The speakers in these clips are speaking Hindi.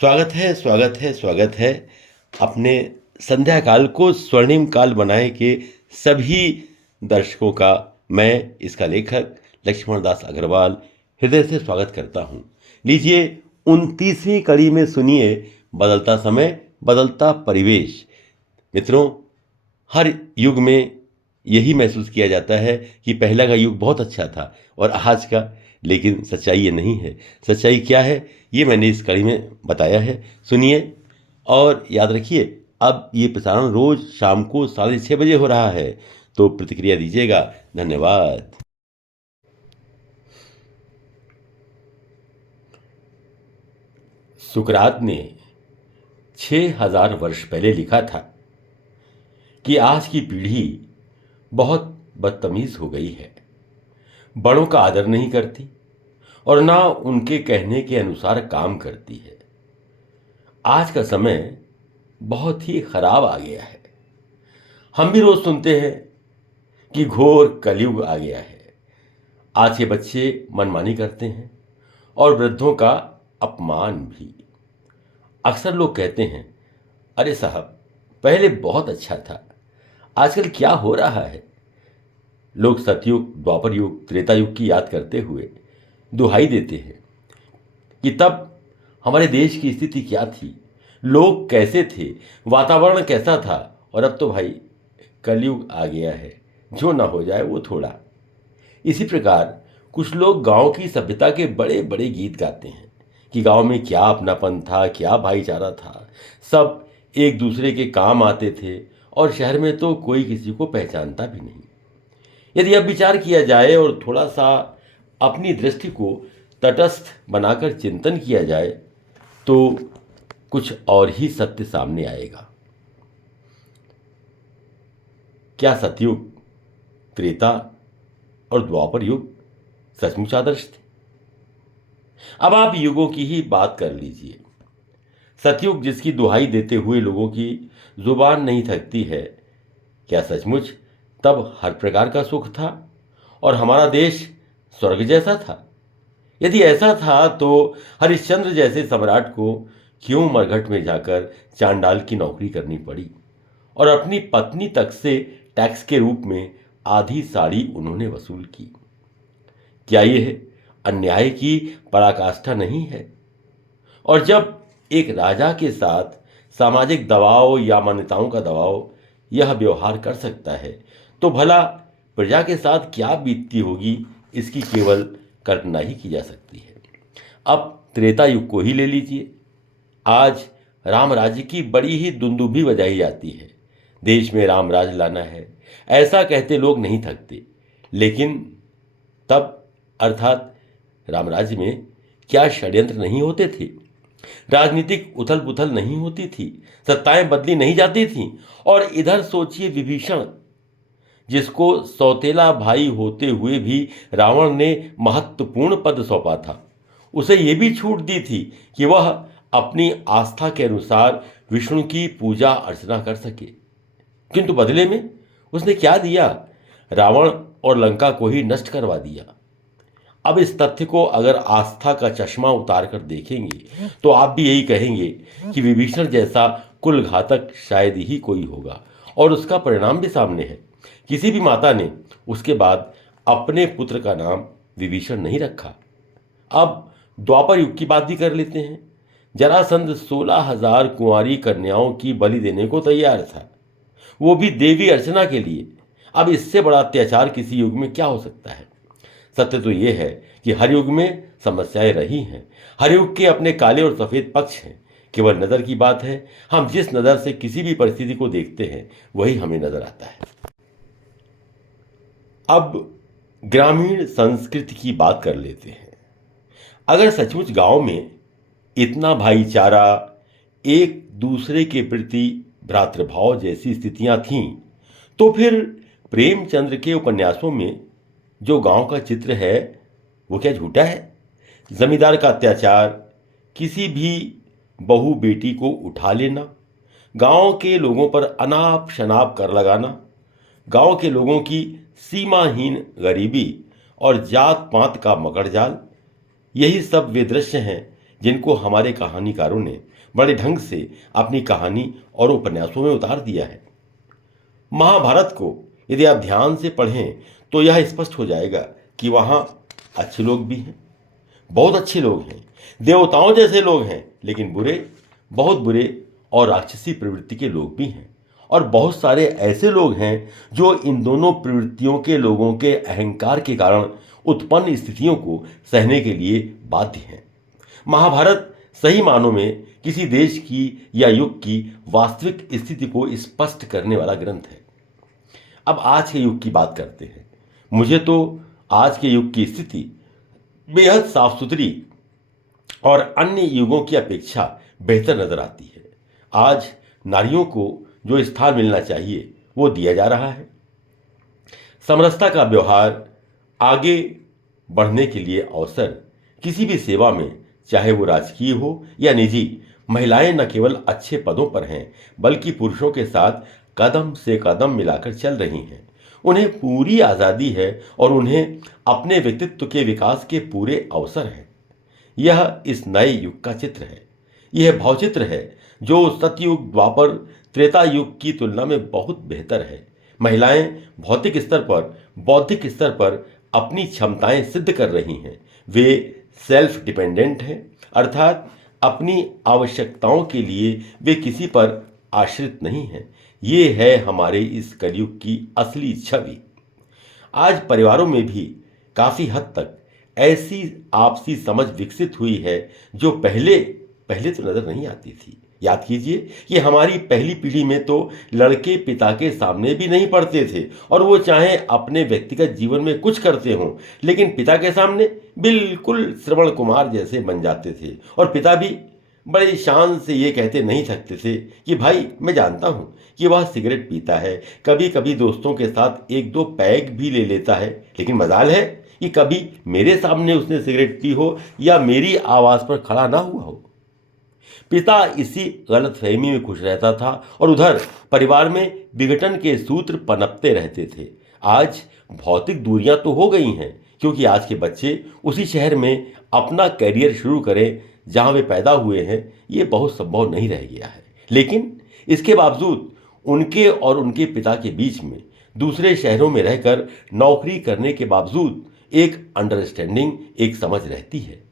स्वागत है अपने संध्या काल को स्वर्णिम काल बनाए के सभी दर्शकों का मैं इसका लेखक लक्ष्मण दास अग्रवाल हृदय से स्वागत करता हूं। लीजिए 29वीं कड़ी में सुनिए बदलता समय बदलता परिवेश। मित्रों, हर युग में यही महसूस किया जाता है कि पहला का युग बहुत अच्छा था और आज का, लेकिन सच्चाई ये नहीं है। सच्चाई क्या है ये मैंने इस कड़ी में बताया है, सुनिए और याद रखिए। अब ये प्रसारण रोज शाम को 6:30 बजे हो रहा है, तो प्रतिक्रिया दीजिएगा। धन्यवाद। सुकरात ने 6000 वर्ष पहले लिखा था कि आज की पीढ़ी बहुत बदतमीज हो गई है, बड़ों का आदर नहीं करती और ना उनके कहने के अनुसार काम करती है। आज का समय बहुत ही खराब आ गया है। हम भी रोज सुनते हैं कि घोर कलयुग आ गया है। आज के बच्चे मनमानी करते हैं और वृद्धों का अपमान भी। अक्सर लोग कहते हैं, अरे साहब पहले बहुत अच्छा था, आजकल क्या हो रहा है। लोग सतयुग, द्वापर युग, त्रेता युग की याद करते हुए दुहाई देते हैं कि तब हमारे देश की स्थिति क्या थी, लोग कैसे थे, वातावरण कैसा था, और अब तो भाई कलयुग आ गया है, जो ना हो जाए वो थोड़ा। इसी प्रकार कुछ लोग गांव की सभ्यता के बड़े बड़े गीत गाते हैं कि गांव में क्या अपनापन था, क्या भाईचारा था, सब एक दूसरे के काम आते थे और शहर में तो कोई किसी को पहचानता भी नहीं। यदि अब विचार किया जाए और थोड़ा सा अपनी दृष्टि को तटस्थ बनाकर चिंतन किया जाए तो कुछ और ही सत्य सामने आएगा। क्या सतयुग, त्रेता और द्वापर युग सचमुच आदर्श थे? अब आप युगों की ही बात कर लीजिए। सतयुग जिसकी दुहाई देते हुए लोगों की जुबान नहीं थकती है, क्या सचमुच तब हर प्रकार का सुख था और हमारा देश स्वर्ग जैसा था? यदि ऐसा था तो हरिश्चंद्र जैसे सम्राट को क्यों मरघट में जाकर चांडाल की नौकरी करनी पड़ी और अपनी पत्नी तक से टैक्स के रूप में आधी साड़ी उन्होंने वसूल की? क्या यह अन्याय की पराकाष्ठा नहीं है? और जब एक राजा के साथ सामाजिक दबाव या मान्यताओं का दबाव यह व्यवहार कर सकता है तो भला प्रजा के साथ क्या बीतती होगी, इसकी केवल कल्पना ही की जा सकती है। अब त्रेता युग को ही ले लीजिए। आज राम राज्य की बड़ी ही दुंदुभी बजाई जाती है। देश में राम राज लाना है, ऐसा कहते लोग नहीं थकते। लेकिन तब, अर्थात राम राज्य में, क्या षड्यंत्र नहीं होते थे? राजनीतिक उथल पुथल नहीं होती थी, सत्ताएं बदली नहीं जाती थीं। और इधर सोचिए विभीषण, जिसको सौतेला भाई होते हुए भी रावण ने महत्वपूर्ण पद सौंपा था, उसे यह भी छूट दी थी कि वह अपनी आस्था के अनुसार विष्णु की पूजा अर्चना कर सके। किंतु बदले में उसने क्या दिया? रावण और लंका को ही नष्ट करवा दिया। अब इस तथ्य को अगर आस्था का चश्मा उतार कर देखेंगे तो आप भी यही कहेंगे कि विभीषण जैसा कुल घातक शायद ही कोई होगा। और उसका परिणाम भी सामने है। किसी भी माता ने उसके बाद अपने पुत्र का नाम विभीषण नहीं रखा। अब द्वापर युग की बात भी कर लेते हैं। जरासंध 16,000 कुंवारी कन्याओं की बलि देने को तैयार था, वो भी देवी अर्चना के लिए। अब इससे बड़ा अत्याचार किसी युग में क्या हो सकता है? सत्य तो यह है कि हर युग में समस्याएं रही हैं। हर युग के अपने काले और सफेद पक्ष हैं। केवल नजर की बात है। हम जिस नजर से किसी भी परिस्थिति को देखते हैं वही हमें नजर आता है। अब ग्रामीण संस्कृति की बात कर लेते हैं। अगर सचमुच गांव में इतना भाईचारा, एक दूसरे के प्रति भ्रातृभाव जैसी स्थितियां थीं, तो फिर प्रेमचंद्र के उपन्यासों में जो गांव का चित्र है वो क्या झूठा है? जमींदार का अत्याचार, किसी भी बहू बेटी को उठा लेना, गांव के लोगों पर अनाप शनाप कर लगाना, गांव के लोगों की सीमाहीन गरीबी और जात पात का मकड़जाल, यही सब वे दृश्य हैं जिनको हमारे कहानीकारों ने बड़े ढंग से अपनी कहानी और उपन्यासों में उतार दिया है। महाभारत को यदि आप ध्यान से पढ़ें तो यह स्पष्ट हो जाएगा कि वहाँ अच्छे लोग भी हैं, बहुत अच्छे लोग हैं, देवताओं जैसे लोग हैं, लेकिन बुरे, बहुत बुरे और राक्षसी प्रवृत्ति के लोग भी हैं। और बहुत सारे ऐसे लोग हैं जो इन दोनों प्रवृत्तियों के लोगों के अहंकार के कारण उत्पन्न स्थितियों को सहने के लिए बाध्य हैं। महाभारत सही मानों में किसी देश की या युग की वास्तविक स्थिति को स्पष्ट करने वाला ग्रंथ है। अब आज के युग की बात करते हैं। मुझे तो आज के युग की स्थिति बेहद साफ सुथरी और अन्य युगों की अपेक्षा बेहतर नजर आती है। आज नारियों को जो स्थान मिलना चाहिए वो दिया जा रहा है। समरसता का व्यवहार, आगे बढ़ने के लिए अवसर, किसी भी सेवा में, चाहे वो राजकीय हो या निजी, महिलाएं न केवल अच्छे पदों पर हैं बल्कि पुरुषों के साथ कदम से कदम मिलाकर चल रही हैं। उन्हें पूरी आज़ादी है और उन्हें अपने व्यक्तित्व के विकास के पूरे अवसर हैं। यह इस नए युग का चित्र है। यह भावचित्र है जो सतयुग, द्वापर, त्रेता युग की तुलना में बहुत बेहतर है। महिलाएं भौतिक स्तर पर, बौद्धिक स्तर पर अपनी क्षमताएं सिद्ध कर रही हैं। वे सेल्फ डिपेंडेंट हैं, अर्थात अपनी आवश्यकताओं के लिए वे किसी पर आश्रित नहीं हैं। ये है हमारे इस कलयुग की असली छवि। आज परिवारों में भी काफ़ी हद तक ऐसी आपसी समझ विकसित हुई है जो पहले तो नज़र नहीं आती थी। याद कीजिए कि हमारी पहली पीढ़ी में तो लड़के पिता के सामने भी नहीं पढ़ते थे और वो चाहे अपने व्यक्तिगत जीवन में कुछ करते हों, लेकिन पिता के सामने बिल्कुल श्रवण कुमार जैसे बन जाते थे। और पिता भी बड़े शान से ये कहते नहीं सकते थे कि भाई मैं जानता हूँ कि वह सिगरेट पीता है, कभी कभी दोस्तों के साथ एक दो पैग भी ले लेता है, लेकिन मजाल है कि कभी मेरे सामने उसने सिगरेट पी हो या मेरी आवाज़ पर खड़ा ना हुआ हो। पिता इसी गलतफहमी में खुश रहता था और उधर परिवार में विघटन के सूत्र पनपते रहते थे। आज भौतिक दूरियां तो हो गई हैं, क्योंकि आज के बच्चे उसी शहर में अपना कैरियर शुरू करें जहां वे पैदा हुए हैं, ये बहुत संभव नहीं रह गया है। लेकिन इसके बावजूद उनके और उनके पिता के बीच में दूसरे शहरों में रहकर नौकरी करने के बावजूद एक अंडरस्टैंडिंग, एक समझ रहती है।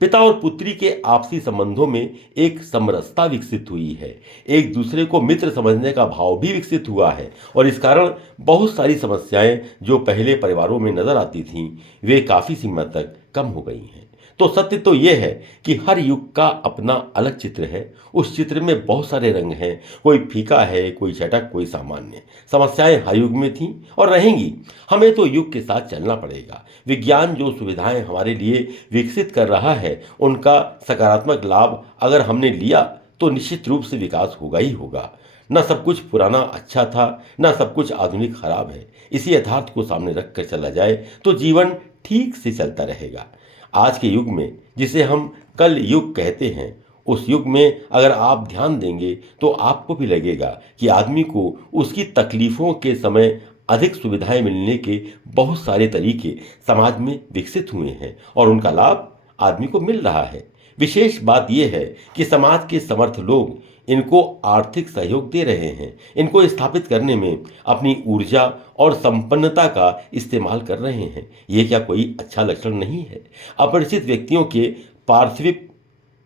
पिता और पुत्री के आपसी संबंधों में एक समरसता विकसित हुई है। एक दूसरे को मित्र समझने का भाव भी विकसित हुआ है और इस कारण बहुत सारी समस्याएं जो पहले परिवारों में नजर आती थीं, वे काफ़ी सीमा तक कम हो गई हैं। तो सत्य तो यह है कि हर युग का अपना अलग चित्र है। उस चित्र में बहुत सारे रंग हैं, कोई फीका है, कोई चटक, कोई सामान्य। समस्याएं हर युग में थीं और रहेंगी। हमें तो युग के साथ चलना पड़ेगा। विज्ञान जो सुविधाएं हमारे लिए विकसित कर रहा है, उनका सकारात्मक लाभ अगर हमने लिया तो निश्चित रूप से विकास होगा ही होगा। न सब कुछ पुराना अच्छा था, न सब कुछ आधुनिक खराब है। इसी यथार्थ को सामने रख कर चला जाए तो जीवन ठीक से चलता रहेगा। आज के युग में जिसे हम कल युग कहते हैं, उस युग में अगर आप ध्यान देंगे तो आपको भी लगेगा कि आदमी को उसकी तकलीफ़ों के समय अधिक सुविधाएं मिलने के बहुत सारे तरीके समाज में विकसित हुए हैं और उनका लाभ आदमी को मिल रहा है। विशेष बात यह है कि समाज के समर्थ लोग इनको आर्थिक सहयोग दे रहे हैं, इनको स्थापित करने में अपनी ऊर्जा और संपन्नता का इस्तेमाल कर रहे हैं। ये क्या कोई अच्छा लक्षण नहीं है? अपरिचित व्यक्तियों के पार्थिव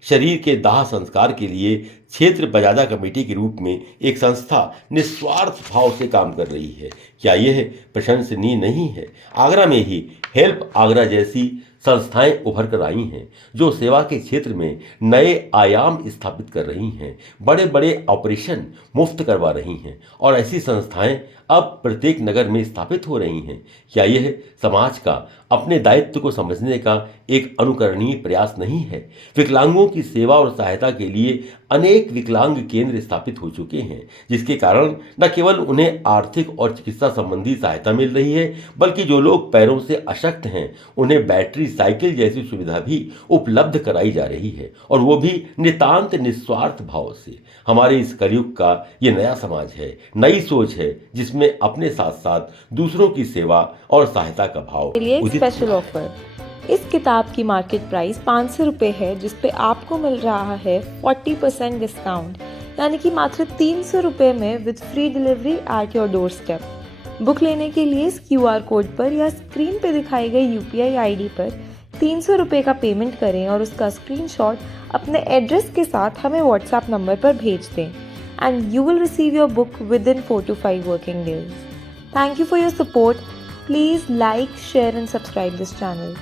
शरीर के दाह संस्कार के लिए क्षेत्र बजादा कमेटी के रूप में एक संस्था निस्वार्थ भाव से काम कर रही है। क्या यह प्रशंसनीय नहीं है? आगरा में ही हेल्प आगरा जैसी संस्थाएं उभर कर आई हैं जो सेवा के क्षेत्र में नए आयाम स्थापित कर रही हैं, बड़े बड़े ऑपरेशन मुफ्त करवा रही हैं और ऐसी संस्थाएं अब प्रत्येक नगर में स्थापित हो रही हैं। क्या यह समाज का अपने दायित्व को समझने का एक अनुकरणीय प्रयास नहीं है? विकलांगों की सेवा और सहायता के लिए अनेक विकलांग केंद्र स्थापित हो चुके हैं, जिसके कारण न केवल उन्हें आर्थिक और चिकित्सा संबंधी सहायता मिल रही है, बल्कि जो लोग पैरों से अशक्त हैं उन्हें बैटरी साइकिल जैसी सुविधा भी उपलब्ध कराई जा रही है, और वो भी नितांत निस्वार्थ भाव से। हमारे इस कलयुग का ये नया समाज है, नई सोच है, जिसमें अपने साथ साथ दूसरों की सेवा और सहायता का भाव स्पेशल ऑफर इस किताब की मार्केट प्राइस 500 रुपये है, जिस पे आपको मिल रहा है 40% डिस्काउंट, यानी कि मात्र 300 रुपये में with free delivery at your door step. Book लेने के लिए इस QR कोड पर या स्क्रीन पे दिखाई गई UPI ID पर 300 रुपये का पेमेंट करें और उसका स्क्रीनशॉट अपने एड्रेस के साथ हमें WhatsApp नंबर पर भेज दें, and you will receive your book with in 4 to 5 working days. Thank you for your support. Please like, share and subscribe this channel.